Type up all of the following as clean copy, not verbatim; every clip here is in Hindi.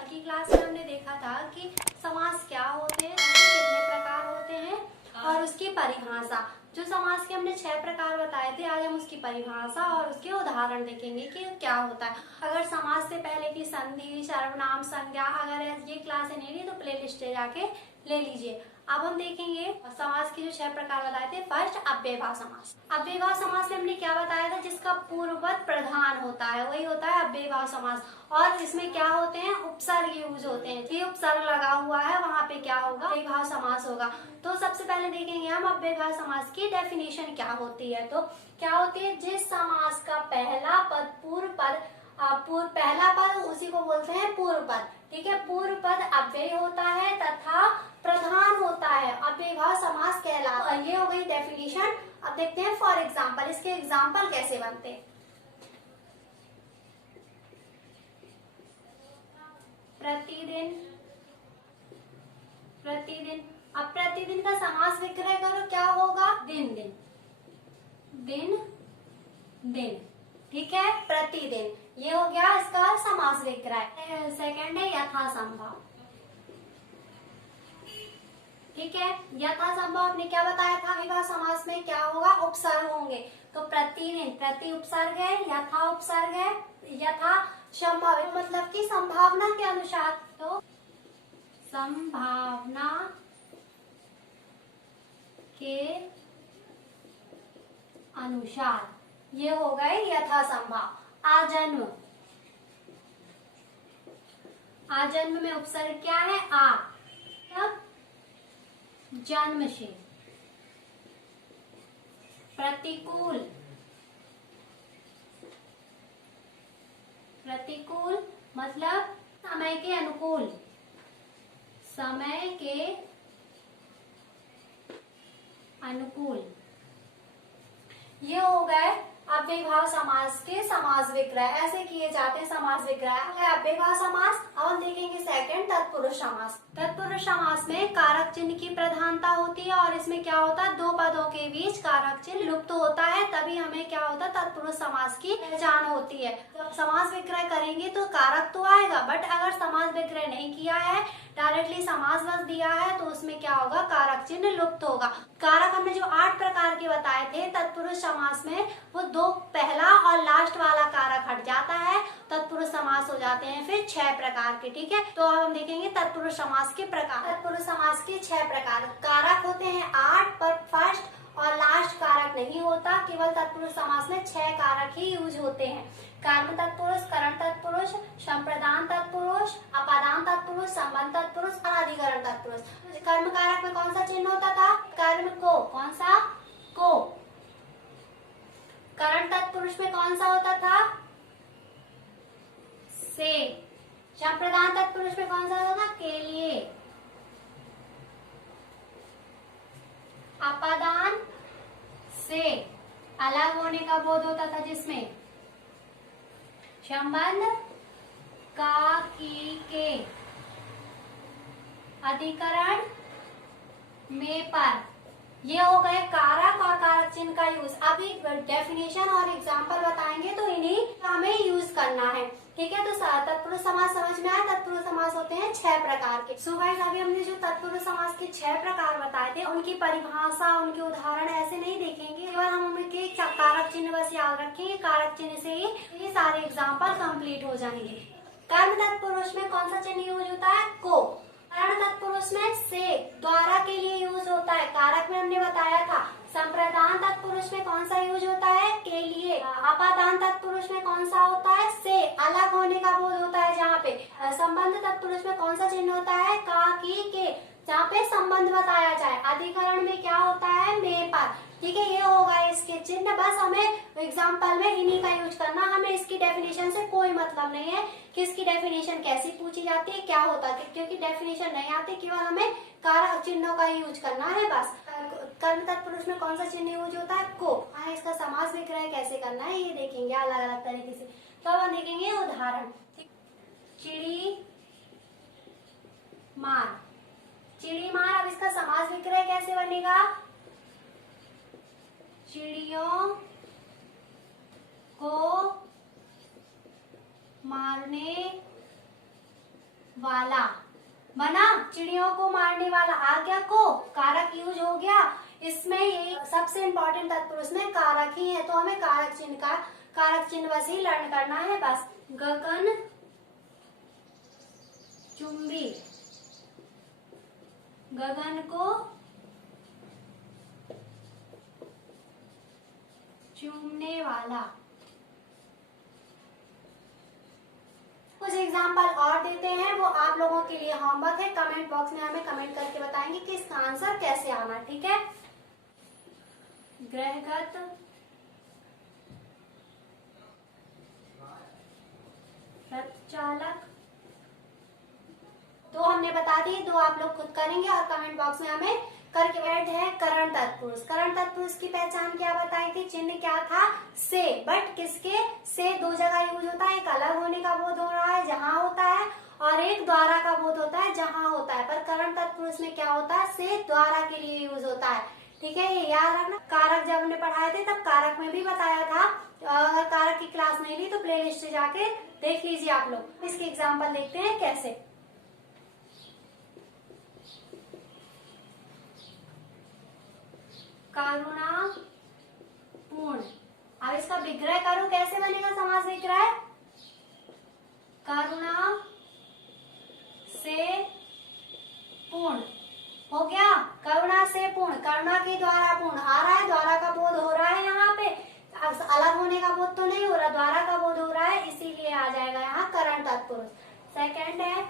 कल की क्लास में हमने देखा था कि समास क्या होते हैं, उसके कितने प्रकार होते हैं और उसकी परिभाषा। जो समास के हमने 6 प्रकार बताए थे, आज हम उसकी परिभाषा और उसके उदाहरण देखेंगे कि क्या होता है। अगर समास से पहले की संधि, सर्वनाम, संज्ञा अगर ये क्लास नहीं ली तो प्ले लिस्ट जाके ले लीजिए। अब हम देखेंगे समास के जो 6 प्रकार बताए थे। फर्स्ट, अव्ययभाव समास। अव्ययभाव समास में हमने क्या बताया था, जिसका पूर्वपद प्रधान होता है वही होता है अव्ययभाव समास। और इसमें क्या होते हैं, उपसर्ग यूज होते हैं। ये उपसर्ग लगा हुआ है वहाँ पे क्या होगा, अव्ययभाव समास होगा। तो सबसे पहले देखेंगे हम अव्ययभाव समास की डेफिनेशन क्या होती है। तो क्या होती है, जिस समास का पहला पद पूर्व पद पहला पद उसी को बोलते हैं पूर्व पद। ठीक है, पूर्व पद अव्यय होता है तथा प्रधान होता है, अव्ययभाव समास कहलाता है। ये हो गई डेफिनेशन। अब देखते हैं फॉर एग्जाम्पल, इसके एग्जाम्पल कैसे बनते हैं। प्रतिदिन, प्रतिदिन। अब प्रतिदिन का समास विग्रह करो, क्या होगा, दिन दिन, दिन दिन। ठीक है, प्रतिदिन ये हो गया इसका समास विग्रह। सेकंड है यथासंभव। ठीक है, यथासंभव आपने क्या बताया था, अव्ययभाव समास में क्या होगा, उपसर्ग होंगे। तो प्रतिदिन, प्रति उपसर्ग है, यथा उपसर्ग है, यथा संभव मतलब कि संभावना के अनुसार। तो संभावना के अनुसार ये हो गए यथासंभव। आजन्म, आजन्म में उपसर्ग क्या है, आ। अब जन्म से। प्रतिकूल, प्रतिकूल मतलब समय के अनुकूल, समय के अनुकूल। ये हो गए अव्ययभाव समास के समास विग्रह। ऐसे किए जाते हैं समास विग्रह। अव्ययभाव समास। अब हम देखेंगे सेकंड, तत्पुरुष समास। तत्पुरुष समास में कारक चिन्ह की प्रधानता होती है और इसमें क्या होता है, दो पदों के बीच कारक चिन्ह लुप्त होता है, तभी हमें क्या होता है, तत्पुरुष समास की पहचान होती है। जब समास विग्रह करेंगे तो कारक तो आएगा, बट अगर समास विग्रह नहीं किया है, डायरेक्टली समास बस दिया है, तो उसमें क्या होगा, कारक चिन्ह लुप्त होगा। कारक हमने जो 8 प्रकार के बताए थे तत्पुरुष समास में, वो 2 पहला और लास्ट वाला कारक हट जाता है, तत्पुरुष समास हो जाते हैं फिर 6 प्रकार के। ठीक है, तो अब हम देखेंगे तत्पुरुष समास के प्रकार। तत्पुरुष समास के 6 प्रकार। कारक होते हैं 8, पर फर्स्ट और लास्ट कारक नहीं होता। केवल तत्पुरुष समास में 6 कारक ही यूज होते हैं। कर्म तत्पुरुष, करण तत्पुरुष, संप्रदान तत्पुरुष, अपादान तत्पुरुष, संबंध तत्पुरुष और अधिकरण तत्पुरुष। कर्म कारक में कौन सा चिन्ह होता था, कर्म को, कौन सा, को। करण तत्पुरुष में कौन सा होता था, से। संप्रदान तत्पुरुष में कौन सा होता था, के लिए। अपादान से अलग होने का बोध होता था जिसमें। संबंध का, की, के। अधिकरण में, पर। ये हो गए कारक और कारक चिन्ह का यूज। अभी डेफिनेशन और एग्जाम्पल बताएंगे तो इन्हीं हमें यूज करना है। ठीक है, तो तत्पुरुष समास समझ में आया। तत्पुरुष समास होते हैं 6 प्रकार के। सो गाइस, अभी हमने जो तत्पुरुष समास के 6 प्रकार बताए थे, उनकी परिभाषा, उनके उदाहरण ऐसे नहीं देखेंगे, केवल हम उनके कारक चिन्ह बस याद रखेंगे। कारक चिन्ह से ही ये सारे एग्जाम्पल कंप्लीट हो जाएंगे। कर्म तत्पुरुष में कौन सा चिन्ह यूज होता है, को। करण तत्पुरुष में से, द्वारा के लिए यूज होता है, कारक में हमने बताया था। संप्रदान तत्पुरुष में कौन सा यूज होता है, के लिए। अपादान तत्पुरुष में कौन सा होता है, से, अलग होने का बोध होता है जहाँ पे। संबंध तत्पुरुष में कौन सा चिन्ह होता है, का, की, के, जहाँ पे संबंध बताया जाए। अधिकरण में क्या होता है, में, पर। ठीक है, ये होगा इसके चिन्ह। बस हमें एग्जाम्पल में इन्हीं का यूज करना, हमें इसकी डेफिनेशन से कोई मतलब नहीं है कि इसकी डेफिनेशन कैसी पूछी जाती है, क्या होता है, क्योंकि डेफिनेशन नहीं आती, केवल हमें कारक चिन्हों का यूज करना है बस। कर्म तत्पुरुष में कौन सा चिन्ह यूज होता है, को। इसका समास विग्रह कैसे करना है ये देखेंगे अलग अलग तरीके से। तो अब हम देखेंगे उदाहरण। चिड़ी मार, चिड़ी मार। अब इसका समास विग्रह कैसे बनेगा, चिड़ियों को मारने वाला बना, चिड़ियों को मारने वाला आ गया, को कारक यूज हो गया। इसमें ये सबसे इम्पोर्टेंट तत्पुरुष में कारक ही है, तो हमें कारक चिन्ह बस ही लर्न करना है बस। गगन चुंबी, गगन को चूमने वाला। कुछ एग्जाम्पल और देते हैं, वो आप लोगों के लिए होमवर्क है। कमेंट बॉक्स में हमें कमेंट करके बताएंगे कि इसका आंसर कैसे आना, ठीक है। ग्रहगत, रथ चालक, दो हमने बता दिए, दो आप लोग खुद करेंगे और कमेंट बॉक्स में हमें करके। वर्ड है करण तत्पुरुष। करण तत्पुरुष की पहचान क्या बताई थी? चिन्ह क्या था? से, बट किसके? से दो जगह यूज होता है, एक अलग होने का बोध हो रहा है जहां होता है, और एक द्वारा का बोध होता है जहां होता है। पर करण तत्पुरुष में क्या होता है? से द्वारा के लिए यूज होता है, ठीक है, ये याद रखना। कारक जब हमने पढ़ाए थे तब कारक में भी बताया था, अगर कारक की क्लास नहीं ली तो प्ले लिस्ट से जाके देख लीजिए आप लोग। इसके एग्जाम्पल देखते हैं कैसे। करुणा पूर्ण, अब इसका विग्रह करो, कैसे बनेगा समास विग्रह? करुणा से पूर्ण हो गया, करुणा से पूर्ण, करुणा के द्वारा पूर्ण आ रहा है, द्वारा का बोध हो रहा है यहाँ पे, अलग होने का बोध तो नहीं हो रहा, द्वारा का बोध हो रहा है, इसीलिए आ जाएगा यहाँ करण तत्पुरुष। सेकंड है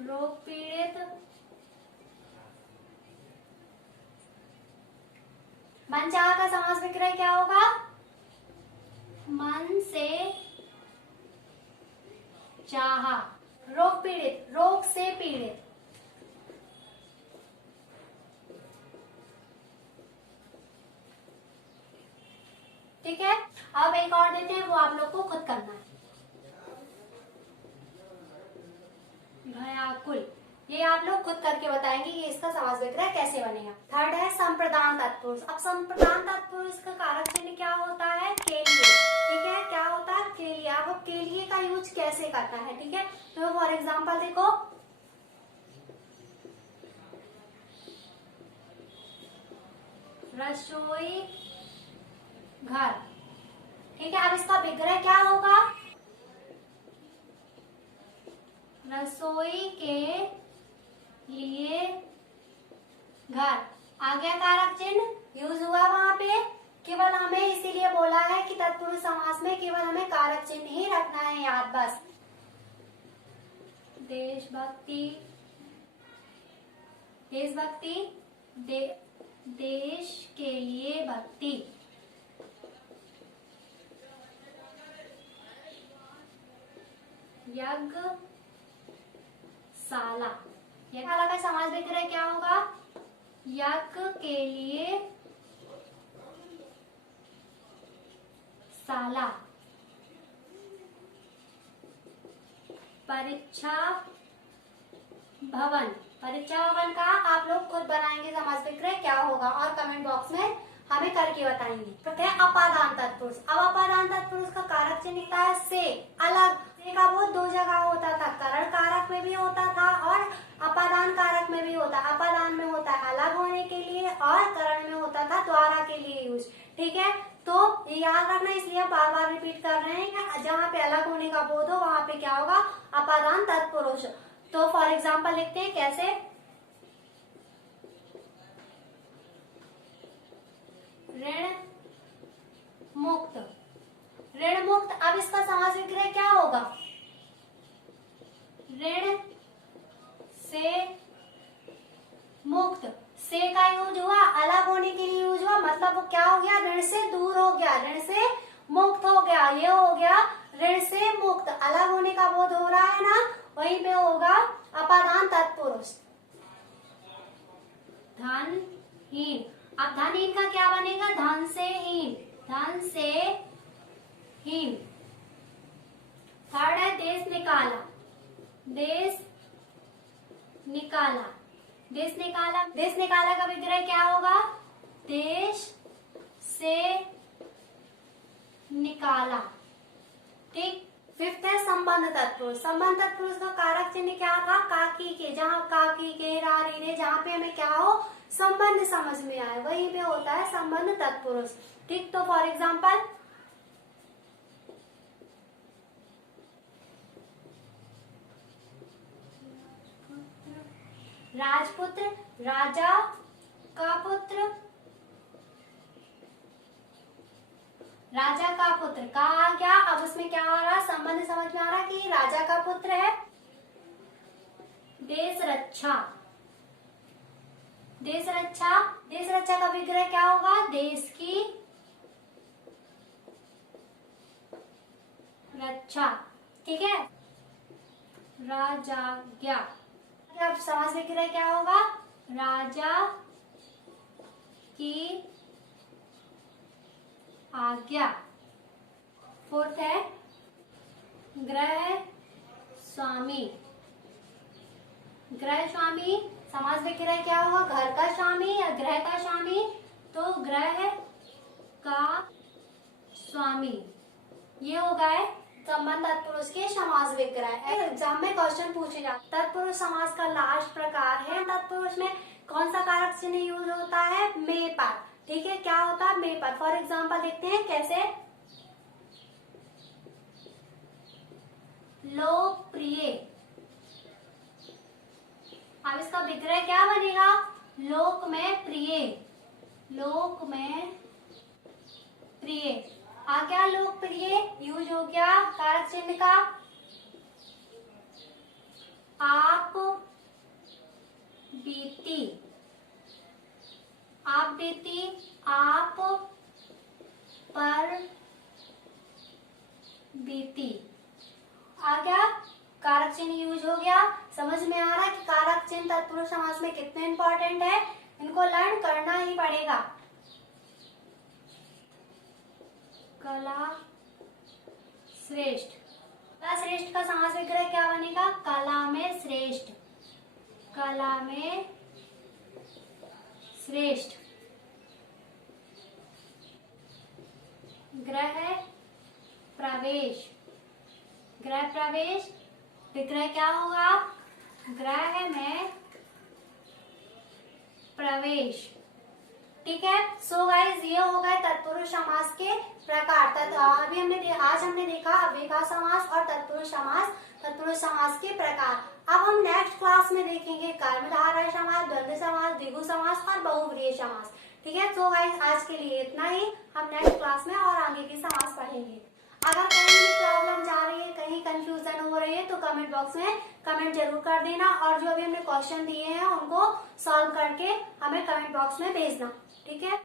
रोग पीड़ित, मनचाहा का समास विग्रह क्या होगा? मन से चाहा। रोग पीड़ित, रोग से पीड़ित, ठीक है। अब एक और देते हैं, वो आप लोग को खुद करना है। व्याकुल, ये आप लोग खुद करके बताएंगे कि इसका समास विग्रह कैसे बनेगा। थर्ड है संप्रदान तत्पुरुष। अब संप्रदान तत्पुरुष का कारक चिन्ह क्या होता है? के लिए, ठीक है, क्या होता है? के लिए। अब के लिए का यूज कैसे करना है, ठीक है। तो फॉर एग्जाम्पल देखो, रसोई घर, ठीक है। अब इसका विग्रह क्या होगा? रसोई के लिए घर, आ गया कारक चिन्ह यूज हुआ वहां पे। केवल हमें इसीलिए बोला है कि तत्पुरुष समास में केवल हमें कारक चिन्ह ही रखना है याद, बस। देशभक्ति, देशभक्ति, देश के लिए भक्ति, यज्ञ साला, यज्ञशाला का समास विग्रह क्या होगा? यज्ञ के लिए साला। परीक्षा भवन, परीक्षा भवन का आप लोग खुद बनाएंगे समास विग्रह क्या होगा और कमेंट बॉक्स में हमें करके बताएंगे। तो क्या अपादान तत्पुरुष। अब अपादान तत्पुरुष का कारक चिन्ह क्या है? से, अलग। से का वो दो जगह होता था, करण कारक में भी होता था और अपादान कारक में भी होता। अपादान में होता है अलग होने के लिए और करण में होता था द्वारा के लिए यूज, ठीक है। तो याद रखना, इसलिए बार बार रिपीट कर रहे हैं कि जहाँ पे अलग होने का बोध हो वहां पे क्या होगा? अपादान तत्पुरुष। तो फॉर एग्जाम्पल लिखते हैं कैसे। ऋण मुक्त, ऋण मुक्त। अब इसका समास विग्रह क्या होगा? ऋण से मुक्त, से का यूज हुआ, अलग होने के लिए यूज हुआ, मतलब वो क्या हो गया? ऋण से दूर हो गया, ऋण से मुक्त हो गया। ये हो गया ऋण से मुक्त, अलग होने का बोध हो रहा है ना, वहीं पे होगा अपादान तत्पुरुष। धनहीन, अब धनहीन का क्या बनेगा? धन से हीन, धन से हीन। थर्ड है देश निकाला, देश निकाला, देश निकाला। देश निकाला का विग्रह क्या होगा? देश से निकाला। ठीक। फिफ्थ है संबंध तत्पुरुष। संबंध तत्पुरुष का कारक चिन्ह क्या था? काकी के, जहाँ काकी के रा री रे, जहाँ पे हमें क्या हो, संबंध समझ में आए, वहीं पे होता है संबंध तत्पुरुष। ठीक। तो फॉर एग्जाम्पल राजपुत्र, राजा का पुत्र, राजा का पुत्र का आ गया। अब उसमें क्या आ रहा, संबंध समझ में आ रहा कि राजा का पुत्र है। देश रक्षा, देश रक्षा, देश रक्षा का विग्रह क्या होगा? देश की रक्षा। ठीक है। राजाज्ञा, अब समास विग्रह क्या होगा? राजा की आज्ञा। फोर्थ है गृह स्वामी। गृह स्वामी समास विग्रह क्या होगा? घर का स्वामी या गृह का स्वामी? तो गृह का स्वामी, ये हो गए संबंध तत्पुरुष के समास विग्रह। एग्जाम में क्वेश्चन पूछे जाते। तत्पुरुष समास का लास्ट प्रकार है। तत्पुरुष में कौन सा कारक चिन्ह यूज होता है? में पर। ठीक है, क्या होता है? में पर। फॉर एग्जाम्पल देखते हैं कैसे। लोकप्रिय, अब इसका विग्रह क्या बनेगा? लोक में प्रिय, लोक में प्रिय। आ क्या? लोकप्रिय यूज हो गया कारक चिन्ह का। आप बीती, आप बीती, आप पर बीती। आ गया कारक चिन्ह यूज हो गया। समझ में आ रहा है कि कारक चिन्ह तत्पुरुष समास में कितने इंपॉर्टेंट है, इनको लर्न करना ही पड़ेगा। कला श्रेष्ठ, कला श्रेष्ठ का समास विग्रह क्या बनेगा? कला में श्रेष्ठ, कला में श्रेष्ठ। गृह प्रवेश, गृह प्रवेश विग्रह क्या होगा? गृह में प्रवेश। ठीक है। सो गाइस, ये हो गए तत्पुरुष समास के प्रकार। अभी आज हमने देखा अव्ययभाव समास और तत्पुरुष समास, तत्पुरुष समास के प्रकार। अब हम नेक्स्ट क्लास में देखेंगे कर्मधारय समास, द्वंद्व समास, द्विगु समास और बहुव्रीहि समास। ठीक है। सो गाइस, आज के लिए इतना ही। हम नेक्स्ट क्लास में और आगे की समास पढ़ेंगे। अगर कहीं भी प्रॉब्लम जा रही है, कहीं कंफ्यूजन हो रही है, तो कमेंट बॉक्स में कमेंट जरूर कर देना। और जो अभी हमने क्वेश्चन दिए हैं उनको सॉल्व करके हमें कमेंट बॉक्स में भेजना। ठीक है।